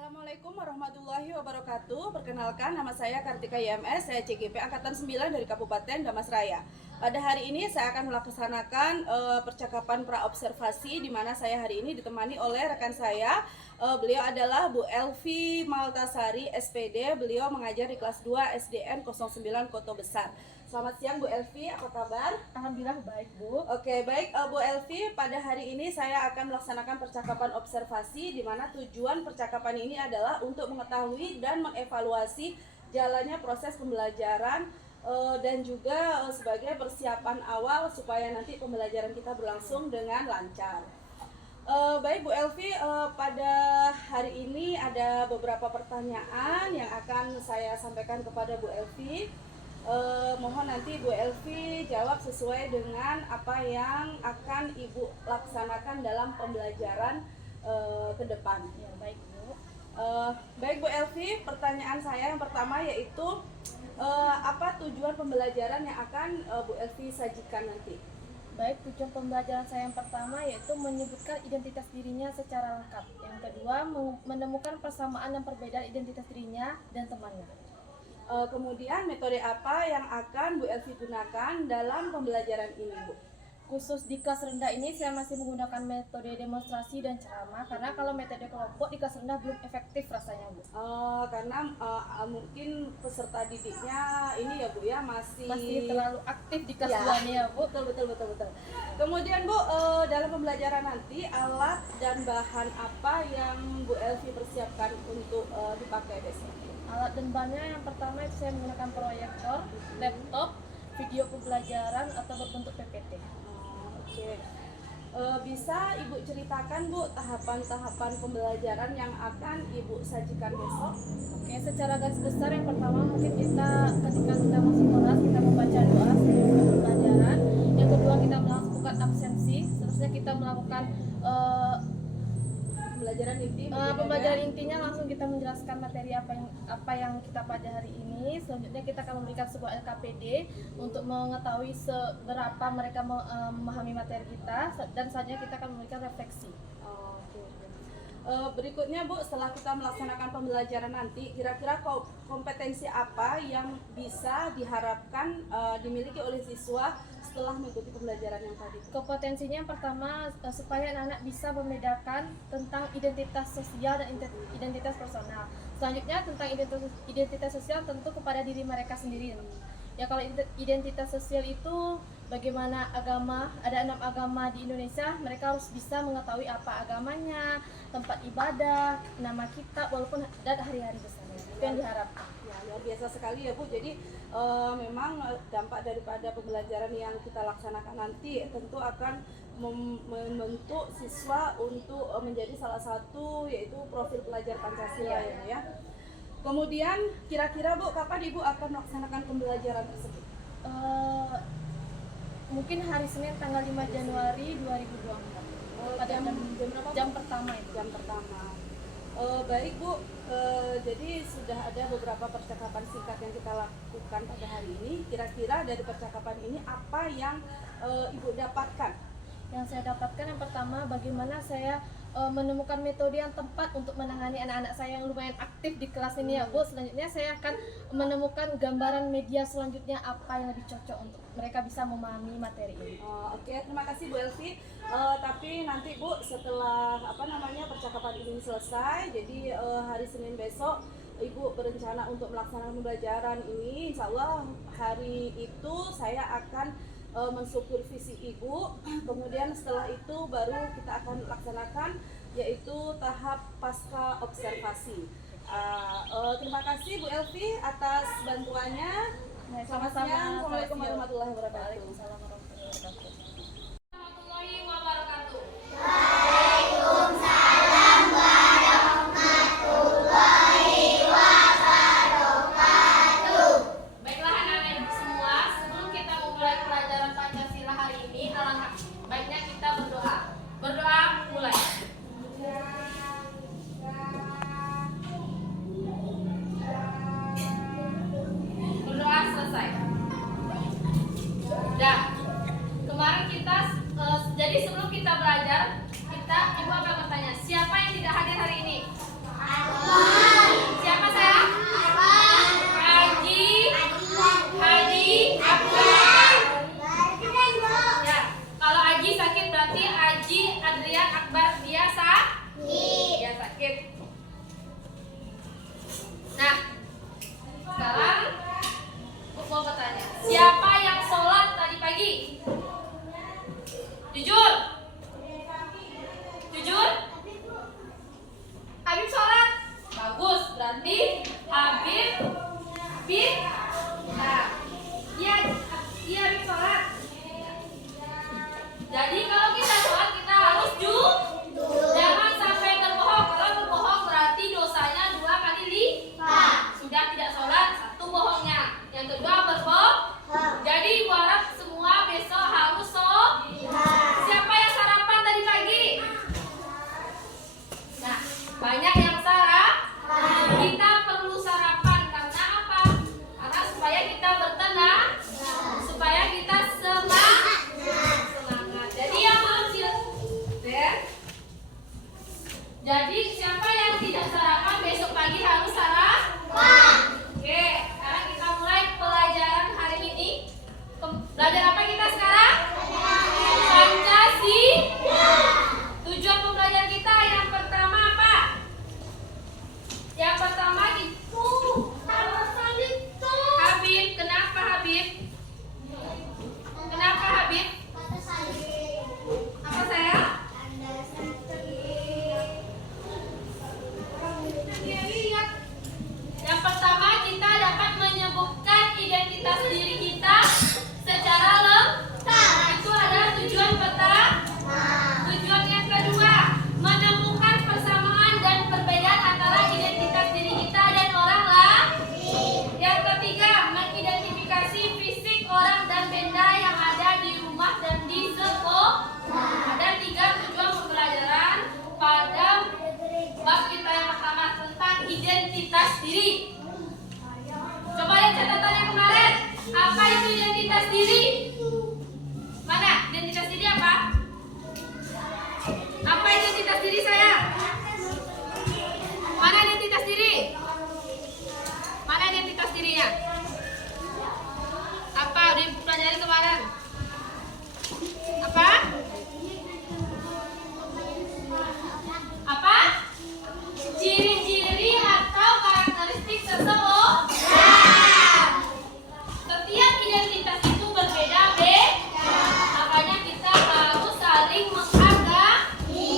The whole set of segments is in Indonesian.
Assalamualaikum warahmatullahi wabarakatuh. Perkenalkan, nama saya Kartika YMS, saya CGP Angkatan 9 dari Kabupaten Damasraya. Pada hari ini saya akan melaksanakan percakapan praobservasi, di mana saya hari ini ditemani oleh rekan saya. Beliau adalah Bu Elvi Maltasari, SPD. Beliau mengajar di kelas 2 SDN 09 Koto Besar. Selamat siang Bu Elvi, apa kabar? Alhamdulillah baik Bu. Oke, baik Bu Elvi, pada hari ini saya akan melaksanakan percakapan observasi, di mana tujuan percakapan ini adalah untuk mengetahui dan mengevaluasi jalannya proses pembelajaran dan juga sebagai persiapan awal supaya nanti pembelajaran kita berlangsung dengan lancar. Baik Bu Elvi, pada hari ini ada beberapa pertanyaan yang akan saya sampaikan kepada Bu Elvi. Mohon nanti Bu Elvi jawab sesuai dengan apa yang akan Ibu laksanakan dalam pembelajaran ke depan. Ya, baik Bu. Baik Bu Elvi, pertanyaan saya yang pertama yaitu apa tujuan pembelajaran yang akan Bu Elvi sajikan nanti? Baik, tujuan pembelajaran saya yang pertama yaitu menyebutkan identitas dirinya secara lengkap. Yang kedua, menemukan persamaan dan perbedaan identitas dirinya dan temannya. Kemudian metode apa yang akan Bu Elvi gunakan dalam pembelajaran ini, Bu? Khusus di kelas rendah ini saya masih menggunakan metode demonstrasi dan ceramah, karena kalau metode kelompok di kelas rendah belum efektif rasanya Bu. Karena mungkin peserta didiknya ini ya Bu ya Masih terlalu aktif di kelas ya, 2 nih ya Bu. Betul. Kemudian Bu, dalam pembelajaran nanti alat dan bahan apa yang Bu Elvi persiapkan untuk dipakai besok? Alat dan bahannya yang pertama itu saya menggunakan proyektor, laptop, video pembelajaran atau berbentuk PPT. Oke. Bisa Ibu ceritakan Bu tahapan-tahapan pembelajaran yang akan Ibu sajikan besok? Oke, secara garis besar yang pertama mungkin ketika kita masuk kelas kita membaca doa sebelum pembelajaran. Yang kedua kita melakukan absensi, seterusnya kita melakukan pembelajaran intinya, langsung kita menjelaskan materi apa yang kita pelajari hari ini. Selanjutnya kita akan memberikan sebuah LKPD untuk mengetahui seberapa mereka memahami materi kita, dan selanjutnya kita akan memberikan refleksi. Berikutnya Bu, setelah kita melaksanakan pembelajaran nanti, kira-kira kompetensi apa yang bisa diharapkan dimiliki oleh siswa setelah mengikuti pembelajaran yang tadi? Kompetensinya yang pertama, supaya anak-anak bisa membedakan tentang identitas sosial dan identitas personal. Selanjutnya tentang identitas sosial tentu kepada diri mereka sendiri. Ya, kalau identitas sosial itu bagaimana agama, ada 6 agama di Indonesia, mereka harus bisa mengetahui apa agamanya, tempat ibadah, nama kita, walaupun dan hari-hari besarnya. Itu yang diharapkan. Ya, luar biasa sekali ya Bu. Jadi memang dampak daripada pembelajaran yang kita laksanakan nanti tentu akan membentuk siswa untuk menjadi salah satu yaitu profil pelajar Pancasila ya. Kemudian kira-kira Bu, kapan Ibu akan melaksanakan pembelajaran tersebut? Mungkin hari Senin tanggal 5 Januari 2024. Pada jam pertama itu. Jam pertama. Baik Bu, jadi sudah ada beberapa percakapan singkat yang kita lakukan pada hari ini. Kira-kira dari percakapan ini apa yang Ibu dapatkan? Yang saya dapatkan yang pertama, bagaimana saya menemukan metode yang tepat untuk menangani anak-anak saya yang lumayan aktif di kelas ini ya Bu. Selanjutnya saya akan menemukan gambaran media selanjutnya apa yang lebih cocok untuk mereka bisa memahami materi ini. Oke, terima kasih Bu Elvi. Tapi nanti Bu, setelah percakapan ini selesai, jadi hari Senin besok Ibu berencana untuk melaksanakan pembelajaran ini. Insya Allah hari itu saya akan mensupervisi Ibu. Kemudian setelah itu baru kita akan laksanakan yaitu tahap pasca observasi. Terima kasih Bu Elvi atas bantuannya. Selamat siang. Assalamualaikum warahmatullahi wabarakatuh. Waalaikumsalam warahmatullahi wabarakatuh. Baiklah anak-anak ibu semua, sebelum kita memulai pelajaran Pancasila hari ini, alangkah baiknya kita berdoa. Berdoa mulai. Berdoa selesai. Dah. Kemarin Jadi siapa yang tidak sarapan besok pagi harus sarapan. Oke, sekarang kita mulai pelajaran hari ini. Belajar apa kita sekarang? Pancasila. Tujuan pembelajaran kita yang pertama apa? Yang pertama itu Habib. Kenapa Habib? Kenapa Habib? Apa saya? Yang pertama kita dapat menyebutkan identitas diri kita secara lengkap. Itu adalah tujuan pertama. Tujuan yang kedua, menemukan persamaan dan perbedaan antara identitas diri kita dan orang lain. Yang ketiga, mengidentifikasi fisik orang dan benda yang ada di rumah dan di sekolah. Ada 3 tujuan pembelajaran pada bab kita yang pertama tentang identitas diri. Coba lihat catatannya kemarin. Apa itu identitas diri? Mana? Identitas diri apa? Apa identitas diri saya? Mana identitas diri? Mana identitas dirinya? Apa? Udah pelajari kemarin? Apa? Apa? Ciri-ciri atau karakteristik seseorang. Setiap identitas itu berbeda-beda. Makanya kita harus saling menghargai.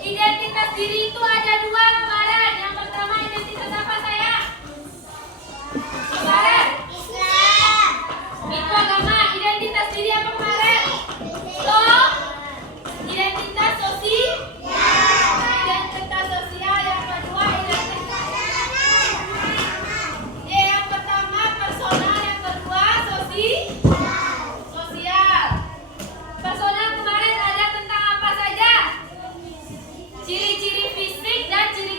Identitas diri itu ada 2 kemarin. Yang pertama identitas apa saya? Kemarin? Islam. Itu agama. Identitas diri apa kemarin? Identitas sosial. Identitas sosial yang kedua identitas. Yang pertama personal, yang kedua sosial. Personal kemarin ada tentang apa saja? Ciri-ciri fisik dan ciri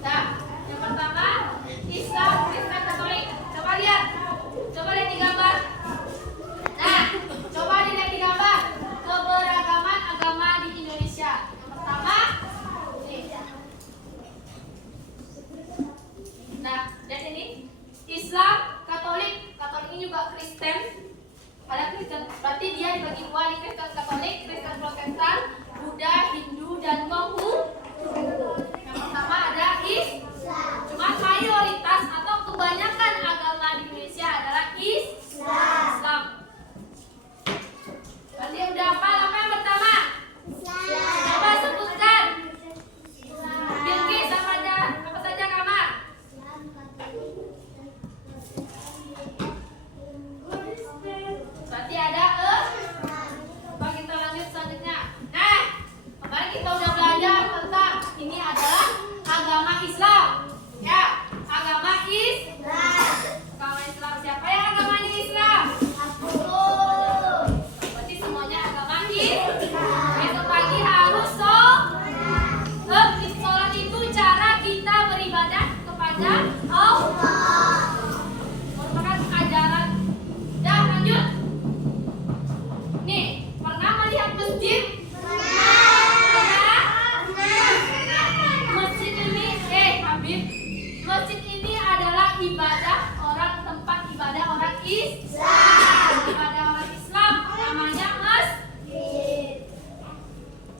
Nah, yang pertama Islam, Kristen, Katolik. Coba lihat di gambar. Nah, coba dilihat di gambar keberagaman agama di Indonesia. Yang pertama, nih. Nah, lihat ini Islam, Katolik ini juga Kristen. Ada Kristen, berarti dia dibagi dua nih, Kristen Katolik, Kristen Protestan, Buddha, Hindu, dan Konghucu. Yang pertama ada Islam. Cuma mayoritas atau kebanyakan agama di Indonesia adalah Islam. Berarti udah hafal apa yang pertama? Coba sebutkan. Bilqis apa saja Kama? Berarti ada Coba kita lanjut selanjutnya. Nah, kemarin kita udah belajar tentang ini adalah agama Islam. Ya, agama Islam. Agama Islam siapa yang agamanya Islam? Berarti semuanya agama Islam. Besok pagi harus sholat itu cara kita beribadah kepada Allah. Merupakan ajaran. Dah lanjut. Nih, pernah melihat masjid? Masjid ini, Habib. Masjid ini adalah tempat ibadah orang Islam. Ibadah orang Islam namanya masjid.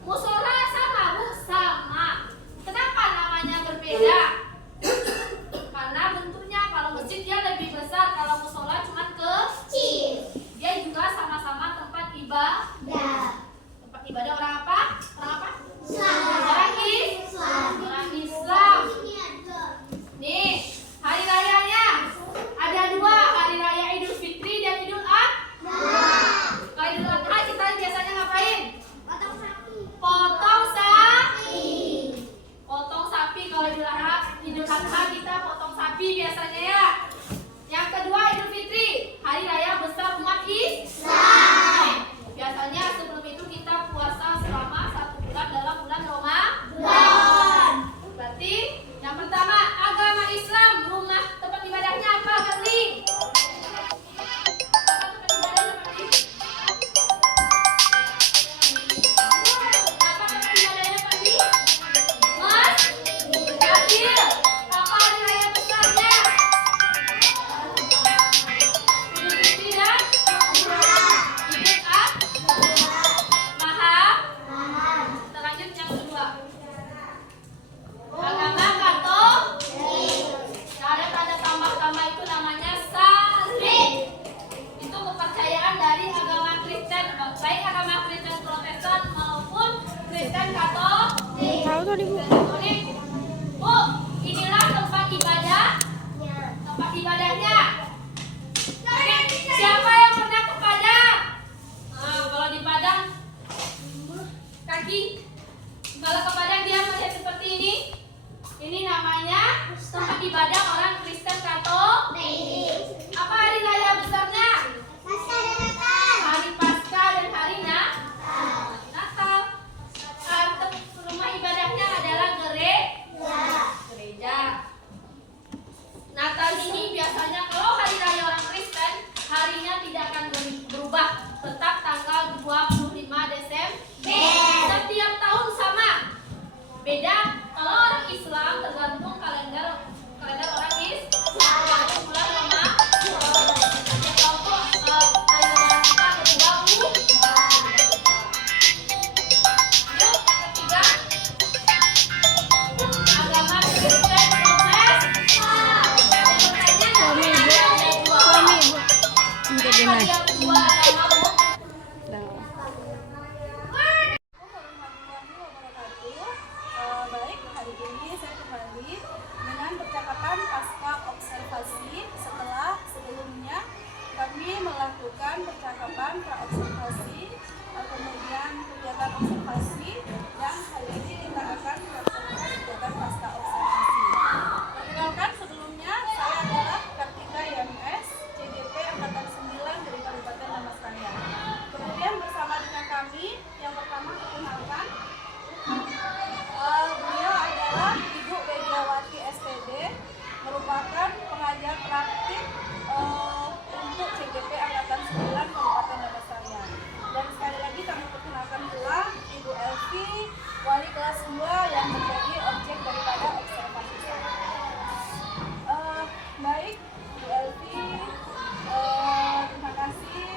Musola sama Bu? Sama. Kenapa namanya berbeda? Karena bentuknya, kalau masjid dia lebih besar, kalau musola cuma kecil. Dia juga sama-sama tempat ibadah. Tempat ibadah orang apa? Orang apa? Orang Islam. Orang Islam. Nih, hari rayanya ada dua, hari raya Idul Fitri dan Idul Adha. Kalau Idul Adha kita biasanya ngapain? Potong sapi. Potong sapi. Kalau Idul Adha kita potong sapi biasanya ya. Yang kedua Idul Fitri, hari raya besar umat Islam. Biasanya sebelum itu kita puasa selama 1 bulan dalam bulan Ramadan. Berarti yang pertama agama Islam, rumah tempat ibadahnya apa, Fadli? Apa tempat ibadahnya, Fadli? Apa tempat ibadahnya, Fadli? Masjid. Apa hari raya besarnya? merupakan pengajar praktik untuk CGP Angkatan 9 Kabupaten Damastraya. Dan sekali lagi kami perkenalkan pula Ibu Elvi, wali kelas 2 yang menjadi objek daripada observasi saya. Baik, Bu Elvi, terima kasih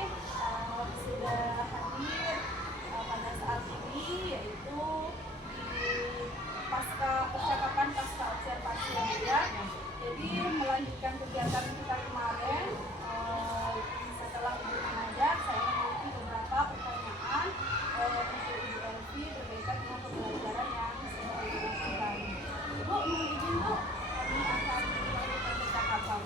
sudah hadir pada saat ini, yaitu di percakapan pasca observasi ya. Jadi melanjutkan kegiatan kita kemarin, setelah Ibu mengajar, saya memiliki beberapa pertanyaan untuk Ibu Elvi berkaitan dengan pembelajaran yang sudah Ibu lakukan. Bu, mohon izin Bu, kami akan melanjutkan percakapan.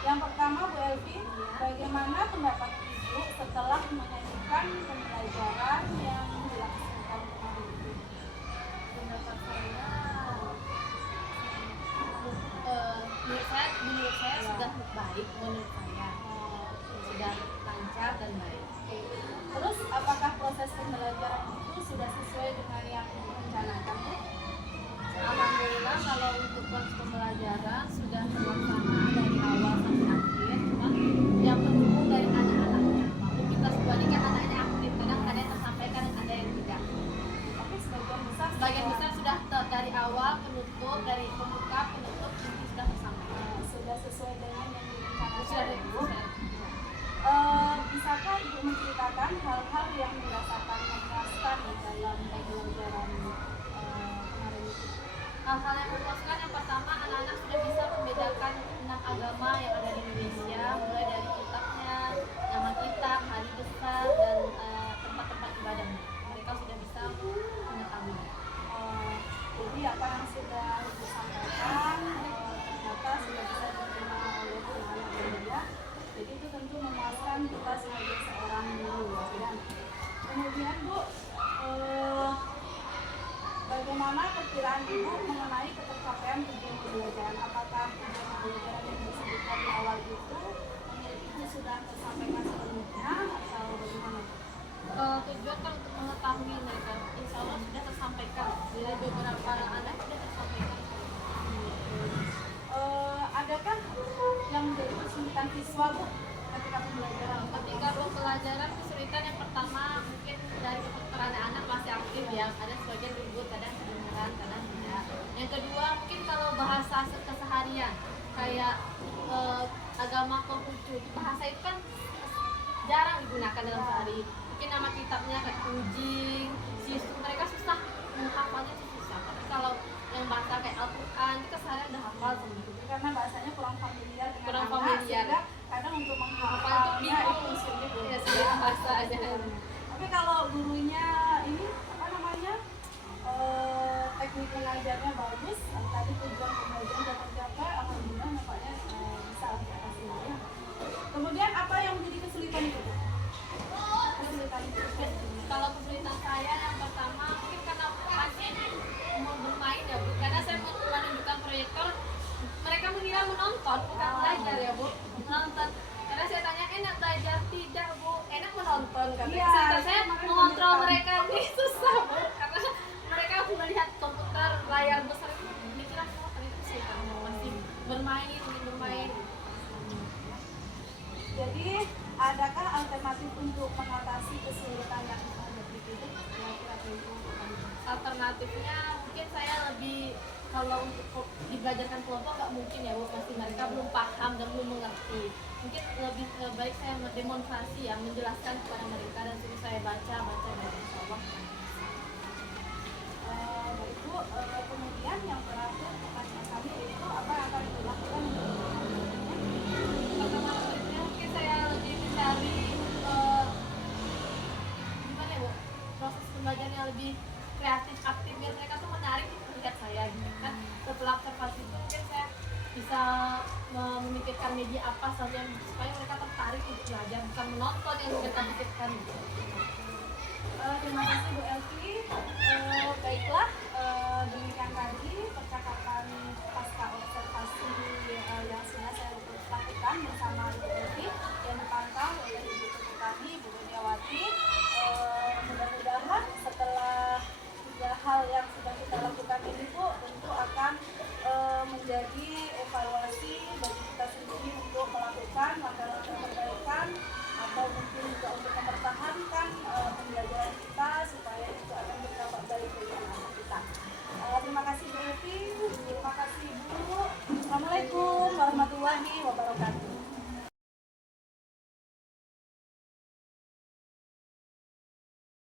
Yang pertama Bu Elvi, bagaimana pendapat Ibu setelah menyajikan pembelajaran yang dilaksanakan kemarin itu? Pendapat saya menurut saya sudah baik, menurut saya sudah lancar dan baik. Terus apakah proses pembelajaran itu sudah sesuai dengan yang direncanakan Bu? Alhamdulillah kalau untuk proses pembelajaran sudah terlaksana dari awal sampai akhir. Cuma yang pendukung dari anak-anaknya, maupun kita semua ini kan anaknya aktif, kadang ada yang tersampaikan dan ada yang tidak. Tapi Sebagian besar sudah dari awal penutup, dari pembuka penutup ini sudah tersampaikan. sudah sesuai dengan yang direncanakan. Sudah Bu. Bisakah Ibu menceritakan hal-hal yang dirasakan memuaskan di dalam pembelajaran kemarin itu? Hal-hal yang memuaskan yang pertama, anak-anak sudah bisa membedakan tentang agama yang ada di Indonesia, mulai dari kitabnya, nama kitab, hari besar, dan tempat-tempat ibadahnya. Mereka sudah bisa mengetahui. Jadi apa yang sudah Ibu sampaikan ternyata sudah bisa diterima oleh anak-anak muda. Jadi itu tentu memuaskan kita sebagai seorang guru ya. Kemudian Bu, bagaimana perkiraan Ibu mengenai ketercapaian tujuan pembelajaran? Apakah tujuan pembelajaran yang disebutkan di awal itu menurut Ibu sudah tersampaikan sepenuhnya atau bagaimana? Tujuan kan untuk mengetahui mereka, insya Allah sudah tersampaikan. Dari beberapa anak sudah tersampaikan. Adakah yang menjadi kesulitan siswa Bu ketika pembelajaran? Ketika pelajaran kesulitan yang pertama mungkin dari anak-anak masih aktif ya, ada sebagian ribut, kadang kedengeran, kadang tidak. Yang kedua mungkin kalau bahasa keseharian kayak agama Konghucu, bahasa itu kan jarang digunakan dalam sehari. Mungkin nama kitabnya kayak Kujing, Sisu, mereka susah menghafalnya, susah. Tapi kalau yang bahasa kayak Al-Quran itu keseharian udah hafal semua. Karena bahasanya kurang familiar dengan Kurang anak, familiar. sehingga kadang untuk Hafal itu menghafalnya bingung. itu sulit. Ya, sudah bahasa aja. Tapi kalau gurunya ini apa namanya teknik mengajarnya bagus, tadi tujuan pembelajaran sudah tercapai, alhamdulillah nampaknya bisa mengatasi ya. Kemudian apa yang menjadi kesulitan itu? Kesulitan itu. Kalau kesulitan saya yang pertama mungkin karena masih mau bermain ya Bu, karena saya menunjukkan proyektor, mereka mengira menonton bukan belajar ya Bu, menonton. Karena saya tanya enak belajar, tidak Bu, enak menonton. Karena Iya, kesulitan saya makanya mengontrol menonton. mereka ini susah Bu, karena mereka melihat komputer layar besar itu mikirnya oh ternyata kesulitan, masih bermain, ingin bermain. Jadi adakah alternatif untuk mengatasi kesulitan yang dihadapi itu? Kira-kira itu Alternatifnya mungkin saya lebih, kalau untuk dibelajarkan kelompok nggak mungkin ya Bu, pasti mereka belum paham dan belum mengerti. Mungkin lebih baik saya mendemonstrasi ya, menjelaskan kepada mereka dan suruh saya baca dan insya Allah. Baik Bu, kemudian yang terakhir pertanyaan kami yaitu apa yang akan dilakukan Pertama berikutnya mungkin saya lebih mencari gimana ya Bu, proses pembelajaran yang lebih kreatif, aktif, biar mereka tuh menarik melihat saya gitu kan. Setelah observasi itu mungkin saya bisa memikirkan media apa saja supaya mereka tertarik untuk belajar, bukan menonton yang mereka pikirkan. Terima kasih Bu Elvi. Baiklah, demikian tadi percakapan pasca observasi yang sudah saya lakukan bersama Ibu Elvi yang dipantau oleh Ibu Ketua kami, Ibu Mediawati. Mudah-mudahan setelah tiga hal yang sudah kita lakukan ini Bu, tentu akan warahmatullahi wabarakatuh.